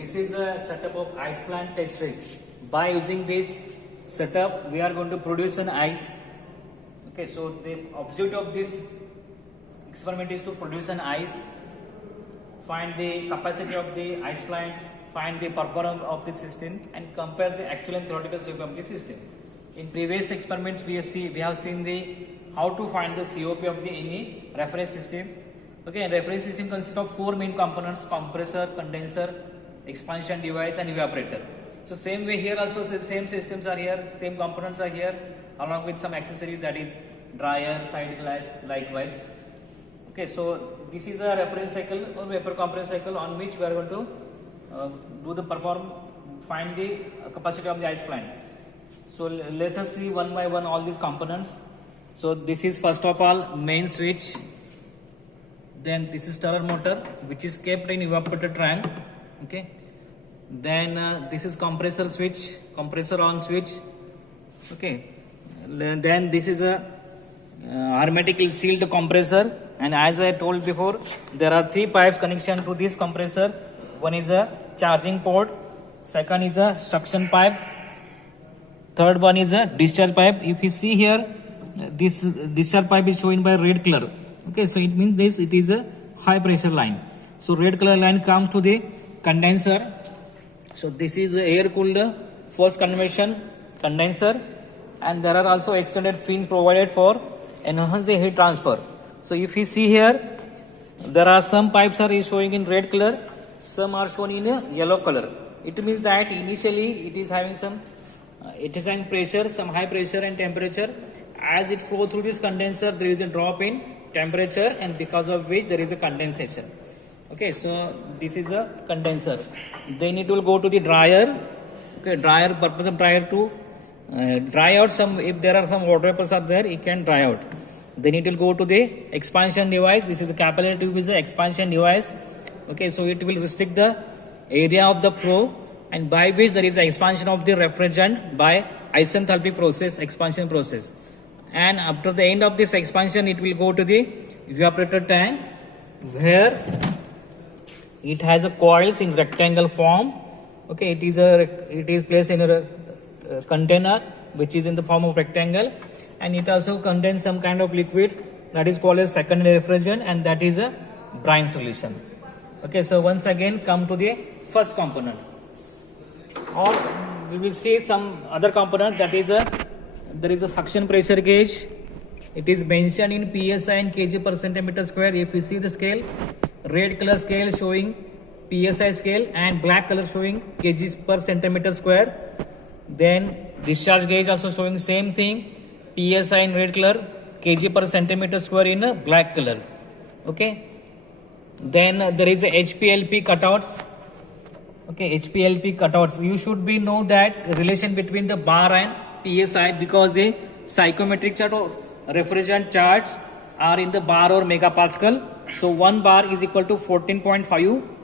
this is a setup of ice plant test rig. By using this setup, we are going to produce an ice. Okay, so the objective of this experiment is to produce an ice, find the capacity of the ice plant, find the performance of the system, and compare the actual and theoretical shape of the system. In previous experiments, we have seen the how to find the COP of the any reference system. Okay, and reference system consists of four main components: compressor, condenser, expansion device, and evaporator. So same way here also the same systems are here, same components are here, along with some accessories, that is dryer, side glass, likewise. Okay, so this is a reference cycle or vapor compressor cycle on which we are going to find the capacity of the ice plant. So let us see one by one all these components. So this is first of all main switch. Then this is starter motor, which is kept in evaporator tank. Okay. Then this is compressor switch, compressor on switch. Okay. Then this is a hermetically sealed compressor, and as I told before, there are three pipes connection to this compressor. One is a charging port, second is a suction pipe, third one is a discharge pipe. If you see here, this discharge pipe is shown by red color. Okay, so it means it is a high pressure line. So red color line comes to the condenser. So this is air cooled forced convection condenser, and there are also extended fins provided for enhance the heat transfer. So if you see here, there are some pipes are showing in red color, some are shown in a yellow color. It means that initially it is having some pressure, some high pressure and temperature. As it flows through this condenser, there is a drop in temperature, and because of which there is a condensation. Okay, so this is a condenser. Then it will go to the dryer. Okay, dryer, purpose of dryer to dry out some, if there are some water vapors are there, it can dry out. Then it will go to the expansion device. This is a capillary tube, is the expansion device. Okay, so it will restrict the area of the flow, and by which there is the expansion of the refrigerant by isenthalpic process, expansion process. And after the end of this expansion, it will go to the evaporator tank, where it has a coils in rectangle form. Okay, it is placed in a container which is in the form of rectangle, and it also contains some kind of liquid that is called as secondary refrigerant, and that is a brine solution. Okay, so once again come to the first component. Or we will see some other component, that is there is a suction pressure gauge. It is mentioned in PSI and kg per centimeter square. If you see the scale, red color scale showing PSI scale and black color showing kg per centimeter square. Then discharge gauge also showing same thing, PSI in red color, kg per centimeter square in a black color. Okay. Then there is a HPLP cutouts. Okay, HPLP cutouts. You should know that relation between the bar and PSI, because the psychometric chart or refrigerant charts are in the bar or megapascal. So 1 bar is equal to 14.5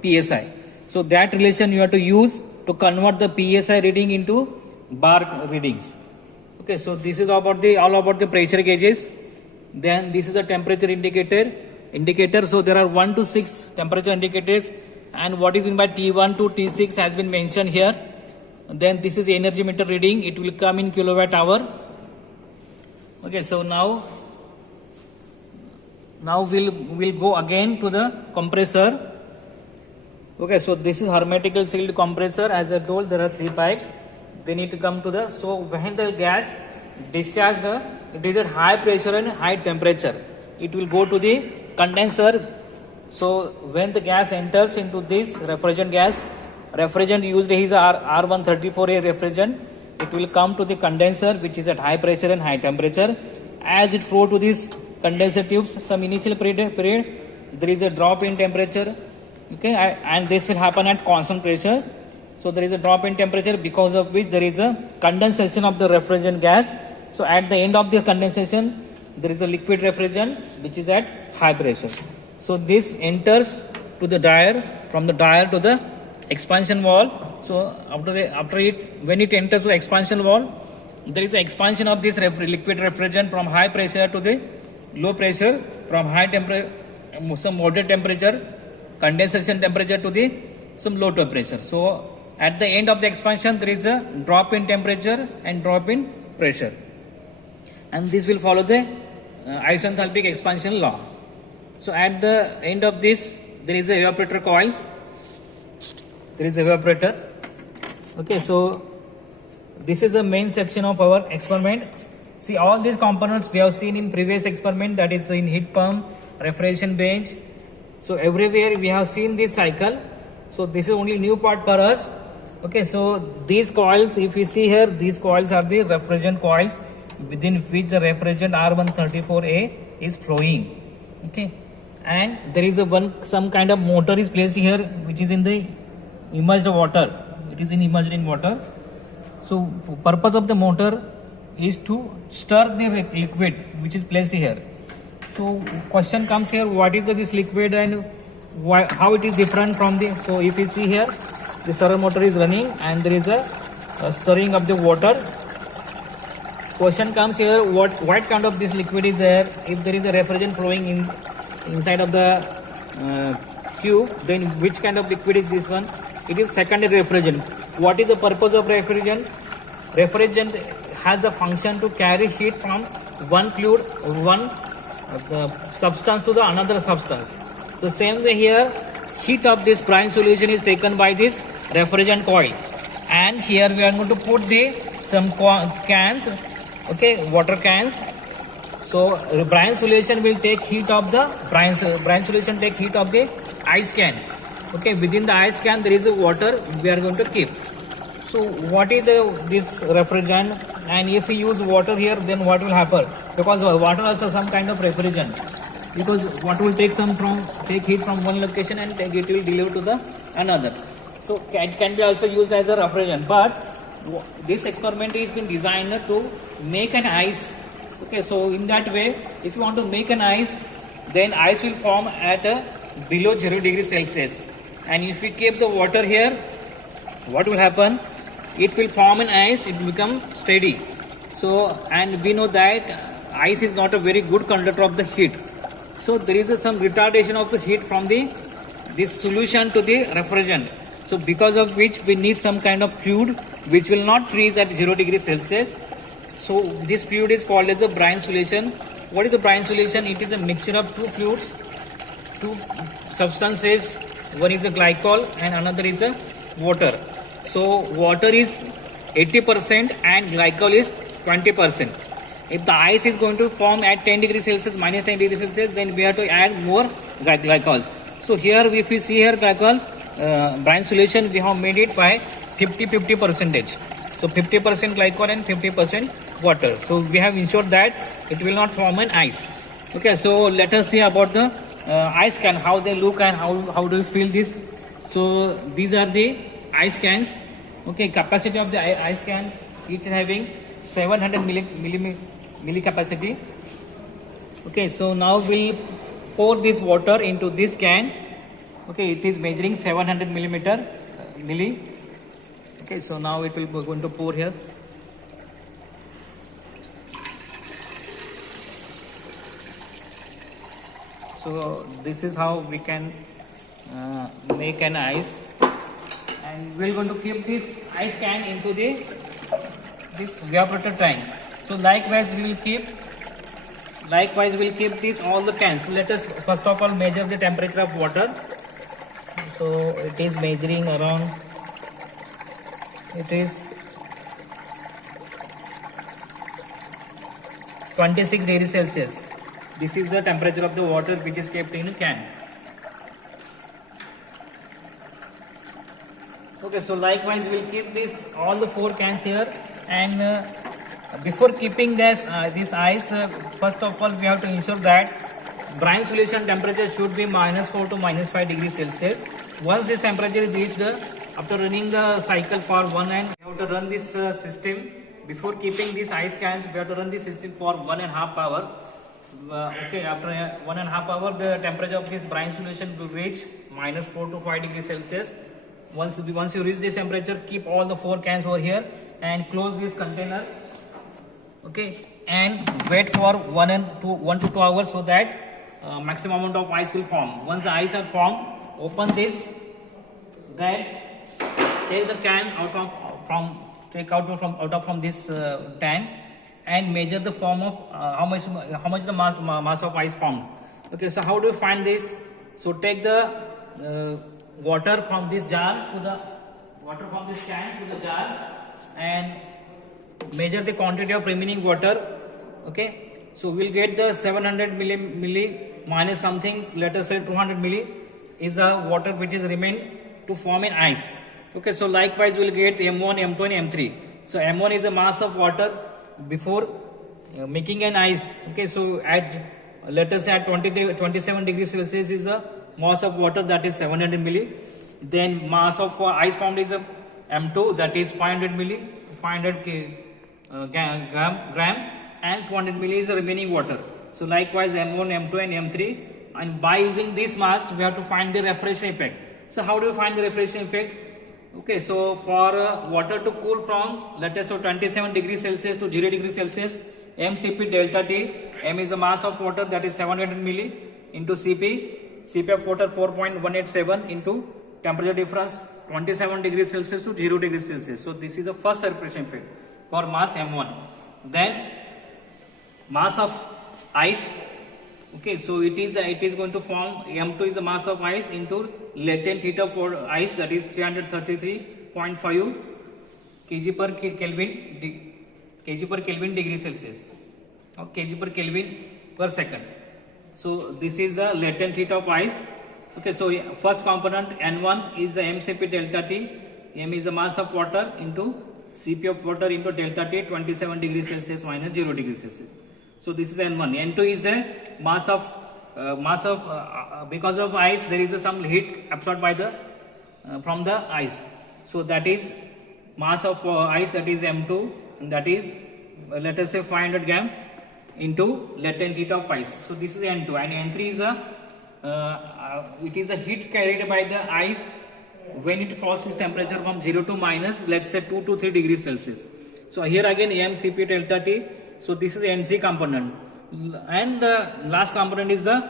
PSI. So that relation you have to use to convert the PSI reading into bar readings. Okay, so this is all about the pressure gauges. Then this is a temperature indicator. So there are 1 to 6 temperature indicators, and what is meant by T1 to T6 has been mentioned here. Then this is energy meter reading. It will come in kilowatt hour. Okay, so now we'll go again to the compressor. Okay, so this is hermetically sealed compressor. As I told, there are three pipes. They need to come to the, so when the gas discharged, it is at high pressure and high temperature. It will go to the condenser. So when the gas enters into this refrigerant used is R134A refrigerant. It will come to the condenser, which is at high pressure and high temperature. As it flow to these condenser tubes, some initial period there is a drop in temperature. Okay, and this will happen at constant pressure. So there is a drop in temperature, because of which there is a condensation of the refrigerant gas. So at the end of the condensation, there is a liquid refrigerant which is at high pressure. So this enters to the dryer, from the dryer to the expansion wall. So when it enters the expansion wall, there is an expansion of this liquid refrigerant from high pressure to the low pressure, from high temperature, some moderate temperature, condensation temperature to the some low temperature. So at the end of the expansion, there is a drop in temperature and drop in pressure, and this will follow the isenthalpic expansion law. So at the end of this, there is a evaporator coils. There is evaporator. Okay, so this is the main section of our experiment. See, all these components we have seen in previous experiment, that is in heat pump, refrigeration bench. So everywhere we have seen this cycle. So this is only new part for us. Okay, so these coils, if you see here, these coils are the refrigerant coils within which the refrigerant R134A is flowing. Okay, and there is some kind of motor is placed here, which is in the immersed water. It is immersed in water. So purpose of the motor is to stir the liquid which is placed here. So question comes here, what is this liquid and how it is different from the, so if you see here, the stirrer motor is running and there is a stirring of the water. Question comes here, what kind of this liquid is there? If there is a refrigerant flowing inside of the tube, then which kind of liquid is this one? It is secondary refrigerant. What is the purpose of refrigerant? Refrigerant has the function to carry heat from one fluid, one substance to the another substance. So same way here, heat of this brine solution is taken by this refrigerant coil, and here we are going to put some cans, okay, water cans. So brine solution will take heat of the brine solution take heat of the ice can. Okay, within the ice can there is a water we are going to keep. So what is this refrigerant, and if we use water here, then what will happen? Because water also some kind of refrigerant, because water will take heat from one location and it will deliver to the another. So it can be also used as a refrigerant, but this experiment is been designed to make an ice. Okay, so in that way, if you want to make an ice, then ice will form at below 0 degrees Celsius, and if we keep the water here, what will happen? It will form an ice, it will become steady. So, and we know that ice is not a very good conductor of the heat. So there is some retardation of the heat from this solution to the refrigerant. So because of which we need some kind of fluid which will not freeze at 0 degrees Celsius. So this fluid is called as a brine solution. What is the brine solution? It is a mixture of two fluids, two substances. One is a glycol and another is a water. So water is 80% and glycol is 20%. If the ice is going to form at 10 degrees Celsius, minus 10 degrees Celsius, then we have to add more glycols. So here, if you see here glycol, brine solution, we have made it by 50%. So 50% glycol and 50% water. So we have ensured that it will not form an ice. Okay, so let us see about the ice can, how they look and how do you feel this. So these are the ice cans. Okay, capacity of the ice can, each is having 700 milli capacity. Okay, so now we pour this water into this can. Okay, it is measuring 700 milli. Okay, so now it will going to pour here. So this is how we can make an ice, and we're going to keep this ice can into this evaporator tank. So likewise we'll keep this all the cans. Let us first of all measure the temperature of water. So it is measuring around, it is 26 degrees Celsius. This is the temperature of the water which is kept in a can. Okay, so likewise we'll keep this all the 4 cans here, and before keeping this ice, first of all we have to ensure that brine solution temperature should be -4 to -5 degrees Celsius. Once this temperature is reached, after running the cycle for 1 and we have to run this system. Before keeping these ice cans, we have to run this system for 1.5 hours. Okay, after 1.5 hours, the temperature of this brine solution will reach -4 to 5 degrees Celsius. Once you reach this temperature, keep all the 4 cans over here and close this container. Okay, and wait for 1 to 2 hours so that maximum amount of ice will form. Once the ice are formed, open Then take the can out of this tank and measure the form of how much the mass of ice formed. Okay, so how do you find this? So take the water from this jar to the water from this can to the jar and measure the quantity of remaining water. Okay, so we'll get the 700 milli minus something, let us say 200 milli is the water which is remained to form an ice. Okay, so likewise we'll get M1, M2 and M3. So M1 is the mass of water before making an ice. Okay, so at let us say at 27 degrees Celsius is the mass of water, that is 700 milli. Then mass of ice formed is M2, that is 500 milli, 500 gram, and 200 milli is the remaining water. So likewise M1, M2 and M3, and by using this mass we have to find the refractory effect. So how do you find the refractory effect? Okay, so for water to cool from let us say 27 degrees Celsius to 0 degrees Celsius, mCp delta T, m is the mass of water, that is 700 milli, into Cp of water 4.187 into temperature difference 27 degrees Celsius to 0 degrees Celsius. So this is the first refractory effect for mass M1. Then mass of ice. Okay, so it is going to form M2 is the mass of ice into latent heat of ice, that is 333.5 kg per Kelvin degree Celsius, or kg per Kelvin per second. So this is the latent heat of ice. Okay, so first component N1 is the mCp delta T. M is the mass of water into Cp of water into delta T, 27 degrees Celsius minus 0 degrees Celsius. So this is N1. N2 is the mass of because of ice there is some heat absorbed by the from the ice. So that is mass of ice, that is M2, and that is let us say 500 gram into latent heat of ice. So this is N2, and N3 is it is a heat carried by the ice when it falls its temperature from 0 to minus let's say 2 to 3 degrees Celsius. So here again mCp delta T. So this is N3 component, and the last component is the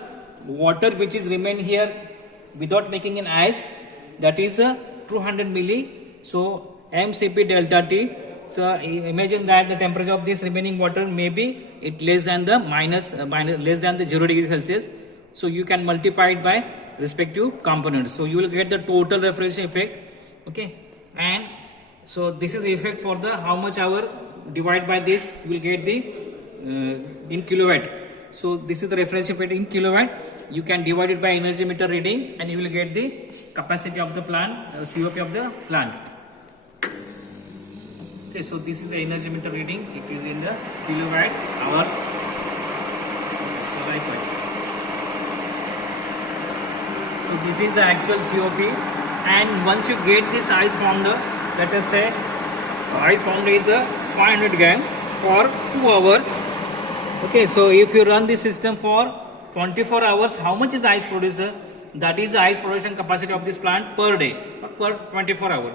water which is remain here without making an ice, that is 200 milli. So mCp delta T. So imagine that the temperature of this remaining water may be it less than the less than the 0 degrees Celsius. So you can multiply it by respective components. So you will get the total refractory effect. Okay, and so this is the effect for the how much hour. Divide by this, you will get the in kilowatt. So this is the refractory effect in kilowatt. You can divide it by energy meter reading, and you will get the capacity of the plant, COP of the plant. Okay, so this is the energy meter reading. It is in the kilowatt hour. So likewise. So this is the actual COP, and once you get this ice pounder, let us say ice pounder is 500 gram for 2 hours. Okay, so if you run this system for 24 hours, how much is the ice producer? That is the ice production capacity of this plant per day, per 24 hours.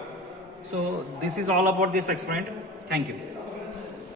So this is all about this experiment. Thank you.